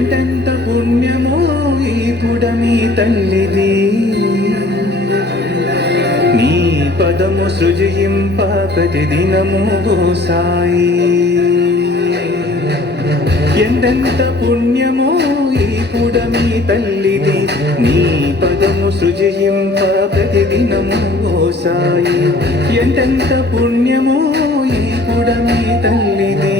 ఎంతెంత పుణ్యమో ఈ పుడమి తల్లిది, నీ పదము సృజింప ప్రతిదినము సాయి. ఎంతెంత పుణ్యమో ఈ పుడమి తల్లిది, నీ పదము సృజింప ప్రతిదినము సాయి. ఎంతెంత పుణ్యమో ఈ పుడమి తల్లిది.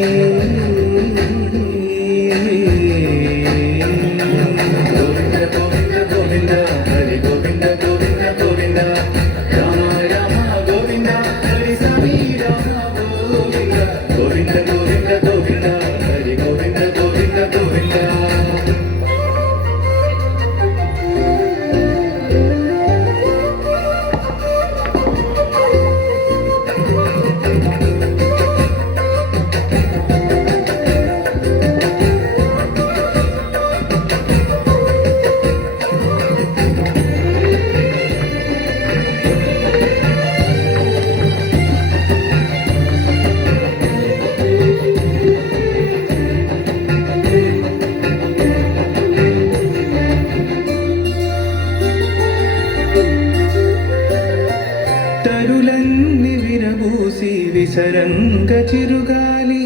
తరులన్ని విరబూసి విసరంగ చిరుగాలి,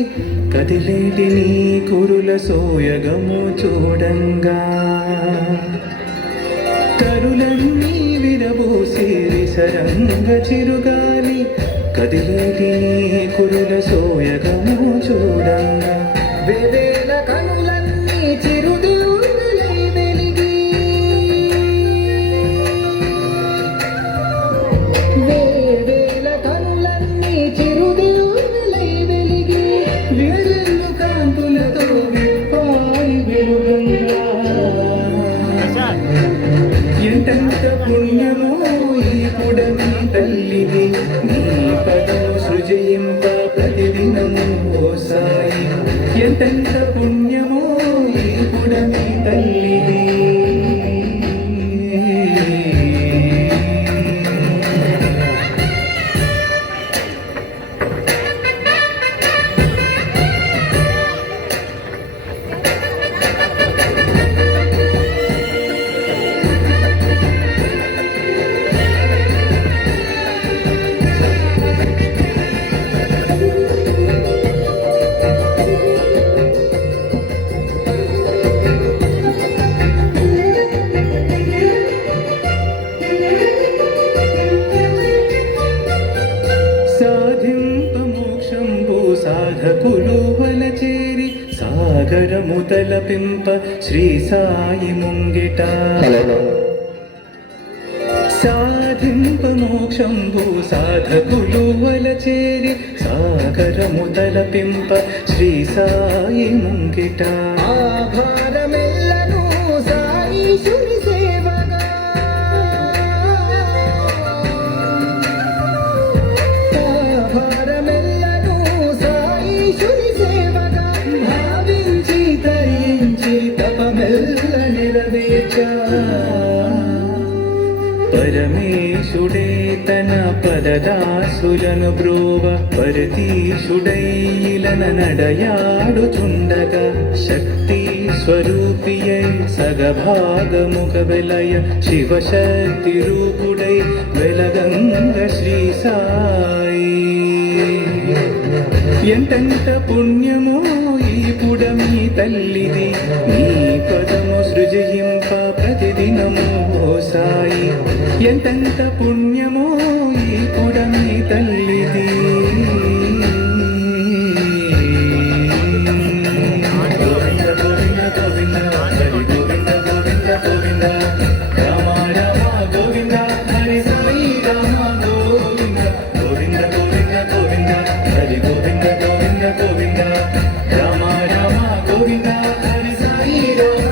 కదిలేటి నీ కురుల సోయగము చూడంగా. తరులన్నీ విరబూసి విసరంగ చిరుగాలి, కదిలేటి నీ కురుల సోయగము చూడంగా. వేవేల కనులన్నీ చిరుదివ్వులై వెలిగి, వేవేల కనులన్నీ చిరుదివ్వులై వెలిగి, వేరెల్లు కాంతులతో విప్పాయి వెలుగంగా. ఎంతెంత పుణ్యమో ఈ పుడమి తల్లిది, నీ పదము సృజింప ప్రతిదినము సాయి. ఎంతెంత పుణ్యమో ఈ పుడమి తల్లిది. సాధకులు వలచేరి సాగరము తలపింప శ్రీ సాయి ముంగిట. సాధింప మోక్షంబు సాధకులు వలచేరి సాగరము తలపింప శ్రీ సాయి ముంగిట. ఆభారమెల్లను సాయి శుని సేవగా, పరమేశుడే తన పదదాసులను బ్రోవ, పరతీశుడైలన నడయాడుచుండగా. శక్తి స్వరూపియై సగభాగముఖ వెలయ, శివశక్తి రూపుడై వెలగంగ శ్రీ సాయి. ఎంతెంత పుణ్యమో ఈ పుడమి తల్లిది, నీ పదము సృజింప ప్రతిదినము సాయి. ఎంతెంత పుణ్యమో ఈ పుడమి తల్లిది. గోవింద గోవింద గోవింద హరి గోవింద గోవింద గోవింద, రామ రామ గోవింద హరి సాయి రామ గోవింద. గోవింద గోవింద గోవింద హరి గోవింద గోవింద గోవింద, రామ రామ గోవింద హరి సాయి రామ.